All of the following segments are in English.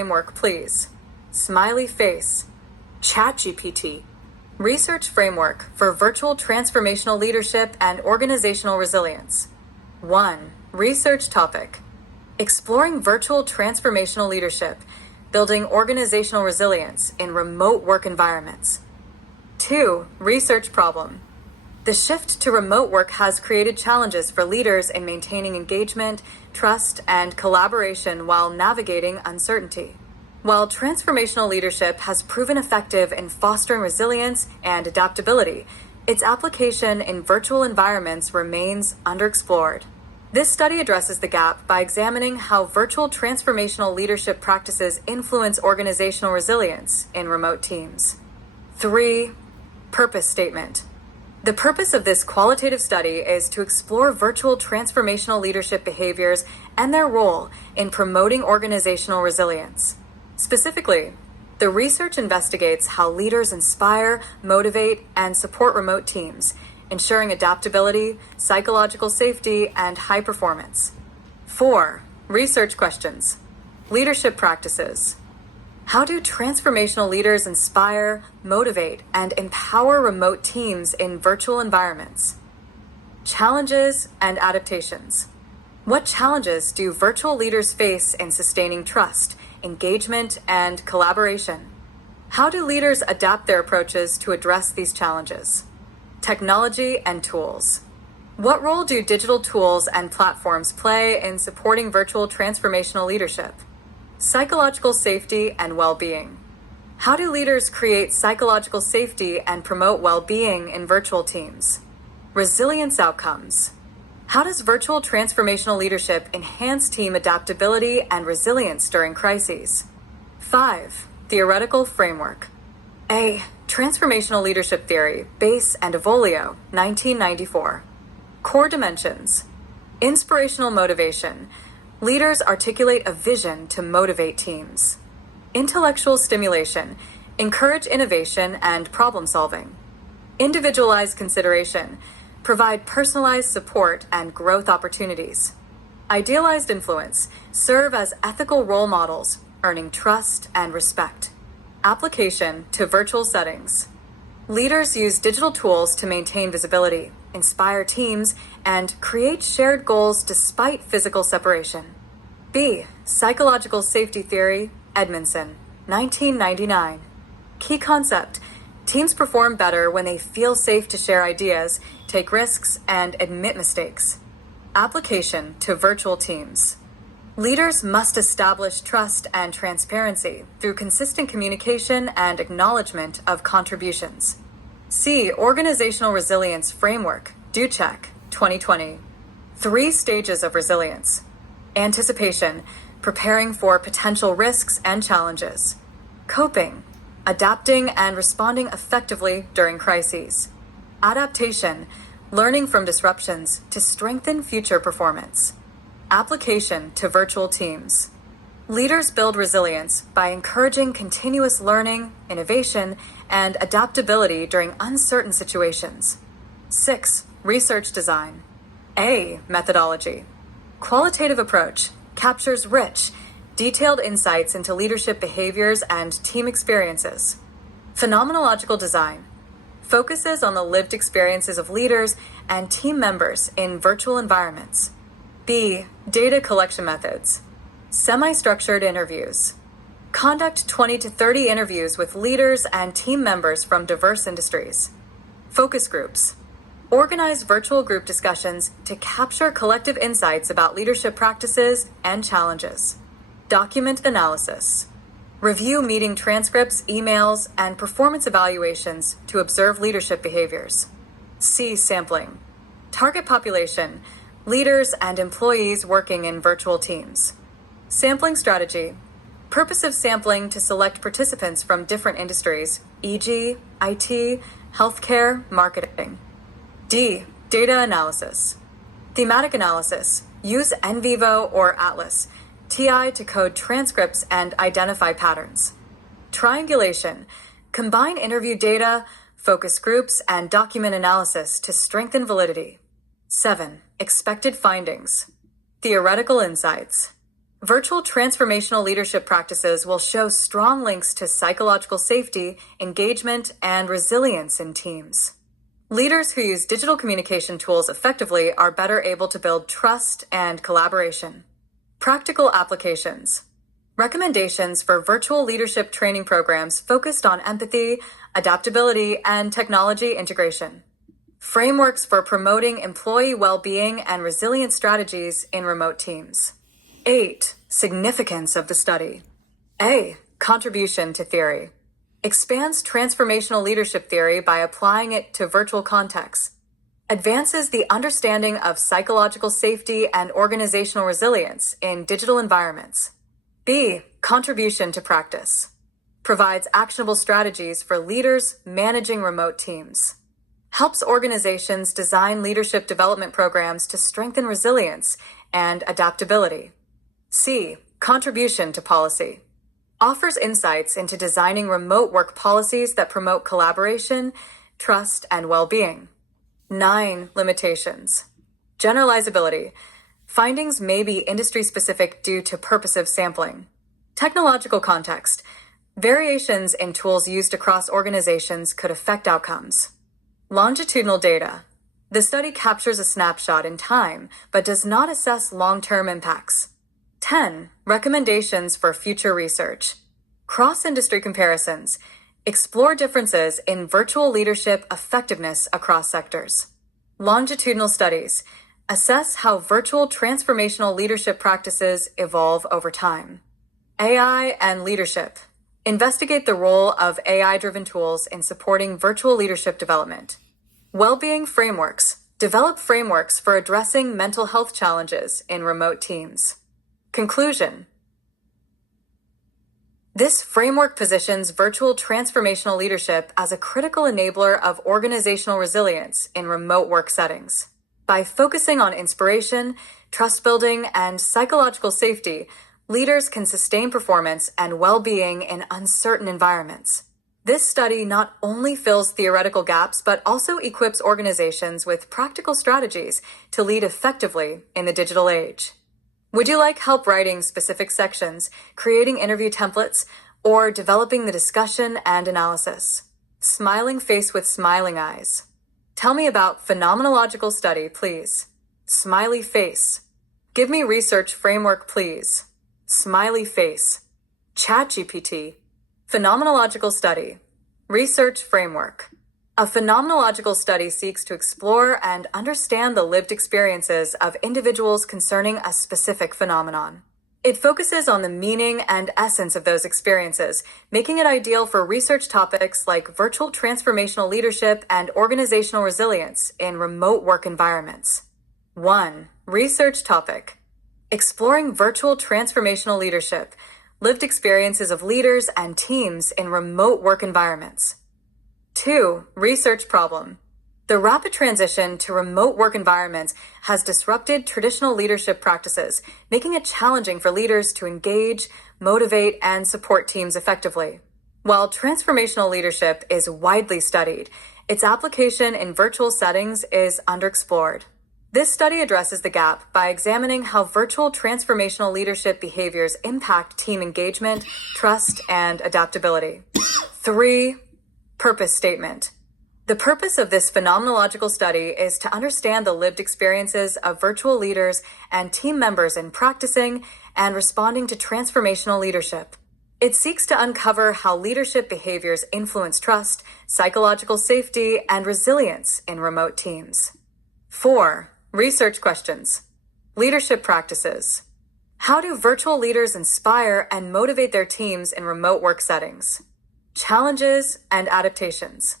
framework, please. Smiley face. ChatGPT. Research framework for virtual transformational leadership and organizational resilience. 1. Research topic. Exploring virtual transformational leadership, building organizational resilience in remote work environments. 2. Research problem. The shift to remote work has created challenges for leaders in maintaining engagement, trust, and collaboration while navigating uncertainty. While transformational leadership has proven effective in fostering resilience and adaptability, its application in virtual environments remains underexplored. This study addresses the gap by examining how virtual transformational leadership practices influence organizational resilience in remote teams. 3. Purpose statement. The purpose of this qualitative study is to explore virtual transformational leadership behaviors and their role in promoting organizational resilience. Specifically, the research investigates how leaders inspire, motivate, and support remote teams, ensuring adaptability, psychological safety, and high performance. 4. Research questions. Leadership practices. How do transformational leaders inspire, motivate, and empower remote teams in virtual environments? Challenges and adaptations. What challenges do virtual leaders face in sustaining trust, engagement, and collaboration? How do leaders adapt their approaches to address these challenges? Technology and tools. What role do digital tools and platforms play in supporting virtual transformational leadership? Psychological safety and well-being. How do leaders create psychological safety and promote well-being in virtual teams? Resilience outcomes. How does virtual transformational leadership enhance team adaptability and resilience during crises? 5. Theoretical framework. A. Transformational Leadership Theory, Bass and Avolio, 1994. Core dimensions. Inspirational motivation. Leaders articulate a vision to motivate teams. Intellectual stimulation. Encourage innovation and problem solving. Individualized consideration. Provide personalized support and growth opportunities. Idealized influence. Serve as ethical role models, earning trust and respect. Application to virtual settings. Leaders use digital tools to maintain visibility, inspire teams, and create shared goals despite physical separation. B. Psychological Safety Theory, Edmondson, 1999. Key concept. Teams perform better when they feel safe to share ideas, take risks, and admit mistakes. Application to virtual teams. Leaders must establish trust and transparency through consistent communication and acknowledgement of contributions. C. Organizational Resilience Framework, Ducek, 2020. 3 stages of resilience. Anticipation, preparing for potential risks and challenges. Coping, adapting and responding effectively during crises. Adaptation, learning from disruptions to strengthen future performance. Application to virtual teams. Leaders build resilience by encouraging continuous learning, innovation, and adaptability during uncertain situations. 6. Research design. A. Methodology. Qualitative approach captures rich, detailed insights into leadership behaviors and team experiences. Phenomenological design focuses on the lived experiences of leaders and team members in virtual environments. B. Data collection methods. Semi-structured interviews. Conduct 20 to 30 interviews with leaders and team members from diverse industries. Focus groups. Organize virtual group discussions to capture collective insights about leadership practices and challenges. Document analysis. Review meeting transcripts, emails, and performance evaluations to observe leadership behaviors. C. Sampling. Target population. Leaders and employees working in virtual teams. Sampling strategy. Purpose of sampling to select participants from different industries, e.g., IT, healthcare, marketing. D. Data analysis. Thematic analysis. Use NVivo or Atlas, TI to code transcripts and identify patterns. Triangulation. Combine interview data, focus groups, and document analysis to strengthen validity. 7. Expected findings. Theoretical insights. Virtual transformational leadership practices will show strong links to psychological safety, engagement, and resilience in teams. Leaders who use digital communication tools effectively are better able to build trust and collaboration. Practical applications. Recommendations for virtual leadership training programs focused on empathy, adaptability, and technology integration. Frameworks for promoting employee well-being and resilient strategies in remote teams. 8. Significance of the study. A. Contribution to theory. Expands transformational leadership theory by applying it to virtual contexts. Advances the understanding of psychological safety and organizational resilience in digital environments. B. Contribution to practice. Provides actionable strategies for leaders managing remote teams. Helps organizations design leadership development programs to strengthen resilience and adaptability. C. Contribution to policy. Offers insights into designing remote work policies that promote collaboration, trust, and well-being. 9. Limitations. Generalizability. Findings may be industry-specific due to purposive sampling. Technological context. Variations in tools used across organizations could affect outcomes. Longitudinal data. The study captures a snapshot in time, but does not assess long-term impacts. 10. Recommendations for future research. Cross-industry comparisons. Explore differences in virtual leadership effectiveness across sectors. Longitudinal studies. Assess how virtual transformational leadership practices evolve over time. AI and leadership. Investigate the role of AI-driven tools in supporting virtual leadership development. Well-being frameworks. Develop frameworks for addressing mental health challenges in remote teams. Conclusion. This framework positions virtual transformational leadership as a critical enabler of organizational resilience in remote work settings. By focusing on inspiration, trust building, and psychological safety, leaders can sustain performance and well-being in uncertain environments. This study not only fills theoretical gaps, but also equips organizations with practical strategies to lead effectively in the digital age. Would you like help writing specific sections, creating interview templates, or developing the discussion and analysis? Smiling face with smiling eyes. Tell me about phenomenological study, please. Smiley face. Give me research framework, please. Smiley face. ChatGPT. Phenomenological study. Research framework. A phenomenological study seeks to explore and understand the lived experiences of individuals concerning a specific phenomenon. It focuses on the meaning and essence of those experiences, making it ideal for research topics like virtual transformational leadership and organizational resilience in remote work environments. 1. Research topic. Exploring virtual transformational leadership, lived experiences of leaders and teams in remote work environments. 2. Research problem. The rapid transition to remote work environments has disrupted traditional leadership practices, making it challenging for leaders to engage, motivate, and support teams effectively. While transformational leadership is widely studied, its application in virtual settings is underexplored. This study addresses the gap by examining how virtual transformational leadership behaviors impact team engagement, trust, and adaptability. 3. Purpose statement. The purpose of this phenomenological study is to understand the lived experiences of virtual leaders and team members in practicing and responding to transformational leadership. It seeks to uncover how leadership behaviors influence trust, psychological safety, and resilience in remote teams. 4. Research questions. Leadership practices. How do virtual leaders inspire and motivate their teams in remote work settings? Challenges and adaptations.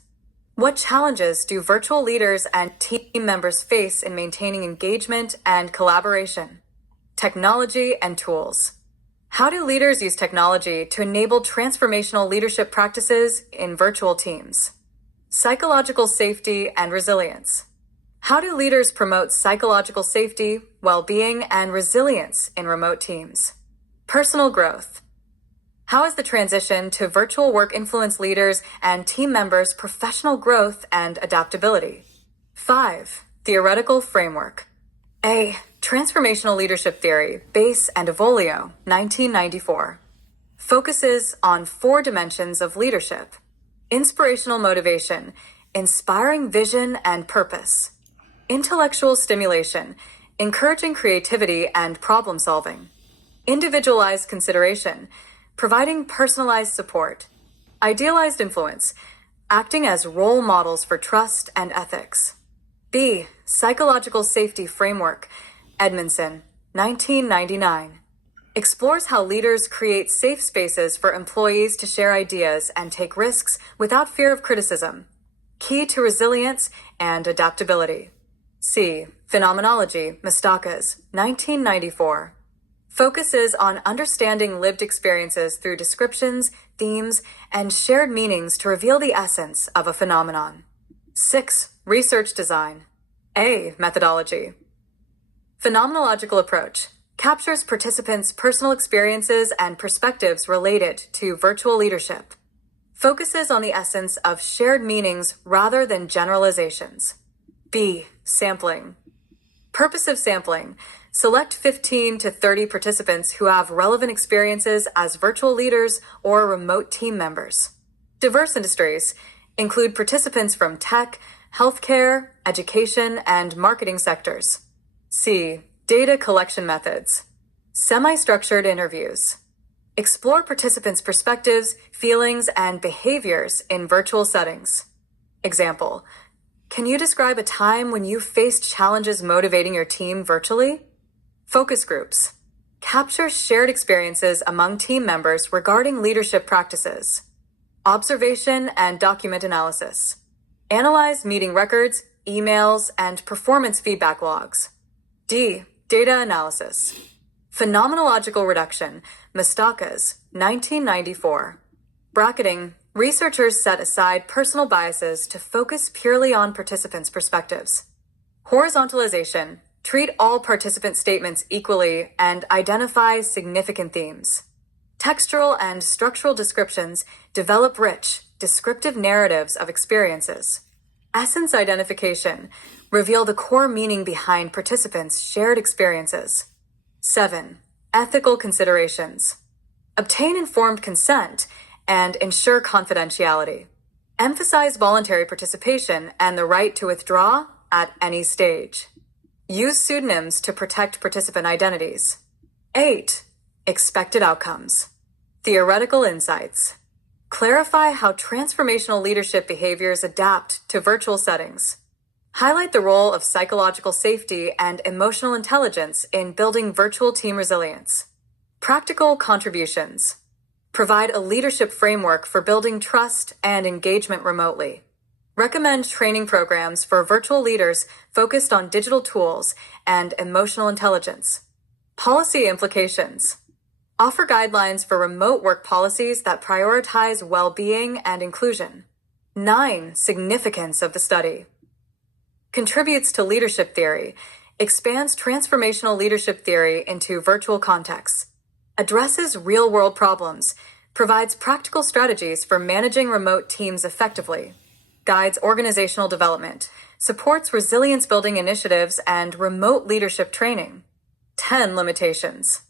What challenges do virtual leaders and team members face in maintaining engagement and collaboration? Technology and tools. How do leaders use technology to enable transformational leadership practices in virtual teams? Psychological safety and resilience. How do leaders promote psychological safety, well-being, and resilience in remote teams? Personal growth. How has the transition to virtual work influenced leaders and team members' professional growth and adaptability? 5. Theoretical framework. A. Transformational Leadership Theory, Bass and Avolio, 1994. Focuses on 4 dimensions of leadership: inspirational motivation, inspiring vision and purpose; intellectual stimulation, encouraging creativity and problem solving; individualized consideration, providing personalized support; idealized influence, acting as role models for trust and ethics. B. Psychological Safety Framework, Edmondson, 1999. Explores how leaders create safe spaces for employees to share ideas and take risks without fear of criticism. Key to resilience and adaptability. C. Phenomenology, Mastakas, 1994. Focuses on understanding lived experiences through descriptions, themes, and shared meanings to reveal the essence of a phenomenon. 6. Research design. A. Methodology. Phenomenological approach captures participants' personal experiences and perspectives related to virtual leadership. Focuses on the essence of shared meanings rather than generalizations. B. Sampling. Purpose of sampling: select 15 to 30 participants who have relevant experiences as virtual leaders or remote team members. Diverse industries include participants from tech, healthcare, education, and marketing sectors. C. Data collection methods. Semi-structured interviews. Explore participants' perspectives, feelings, and behaviors in virtual settings. Example: can you describe a time when you faced challenges motivating your team virtually? Focus groups. Capture shared experiences among team members regarding leadership practices. Observation and document analysis. Analyze meeting records, emails, and performance feedback logs. D. Data analysis. Phenomenological reduction, Mastakas, 1994. Bracketing: researchers set aside personal biases to focus purely on participants' perspectives. Horizontalization: treat all participant statements equally and identify significant themes. Textual and structural descriptions develop rich, descriptive narratives of experiences. Essence identification: reveal the core meaning behind participants' shared experiences. 7. Ethical considerations. Obtain informed consent and ensure confidentiality. Emphasize voluntary participation and the right to withdraw at any stage. Use pseudonyms to protect participant identities. 8. Expected outcomes. Theoretical insights. Clarify how transformational leadership behaviors adapt to virtual settings. Highlight the role of psychological safety and emotional intelligence in building virtual team resilience. Practical contributions. Provide a leadership framework for building trust and engagement remotely. Recommend training programs for virtual leaders focused on digital tools and emotional intelligence. Policy implications. Offer guidelines for remote work policies that prioritize well-being and inclusion. 9. Significance of the study. Contributes to leadership theory, expands transformational leadership theory into virtual contexts, addresses real-world problems, provides practical strategies for managing remote teams effectively, guides organizational development, supports resilience-building initiatives and remote leadership training. 10 limitations.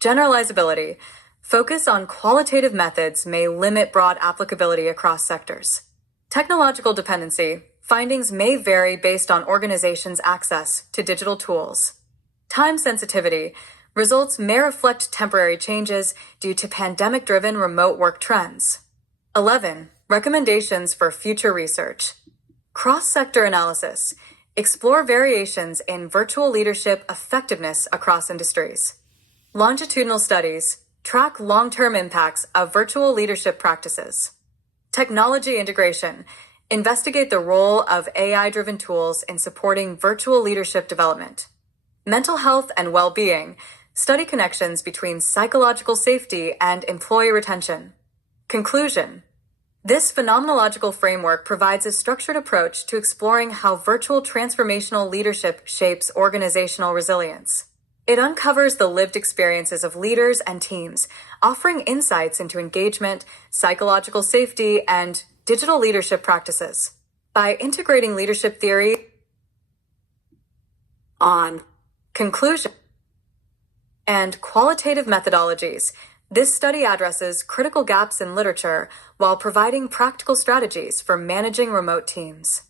Generalizability. Focus on qualitative methods may limit broad applicability across sectors. Technological dependency. Findings may vary based on organizations' access to digital tools. Time sensitivity. Results may reflect temporary changes due to pandemic-driven remote work trends. 11. Recommendations for future research. Cross-sector analysis. Explore variations in virtual leadership effectiveness across industries. Longitudinal studies. Track long-term impacts of virtual leadership practices. Technology integration. Investigate the role of AI-driven tools in supporting virtual leadership development. Mental health and well-being. Study connections between psychological safety and employee retention. Conclusion. This phenomenological framework provides a structured approach to exploring how virtual transformational leadership shapes organizational resilience. It uncovers the lived experiences of leaders and teams, offering insights into engagement, psychological safety, and digital leadership practices. By integrating leadership theory on Conclusion and qualitative methodologies. This study addresses critical gaps in literature while providing practical strategies for managing remote teams.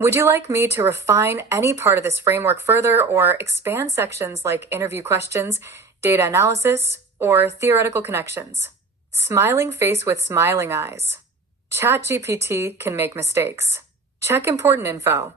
Would you like me to refine any part of this framework further or expand sections like interview questions, data analysis, or theoretical connections? Smiling face with smiling eyes. ChatGPT can make mistakes. Check important info.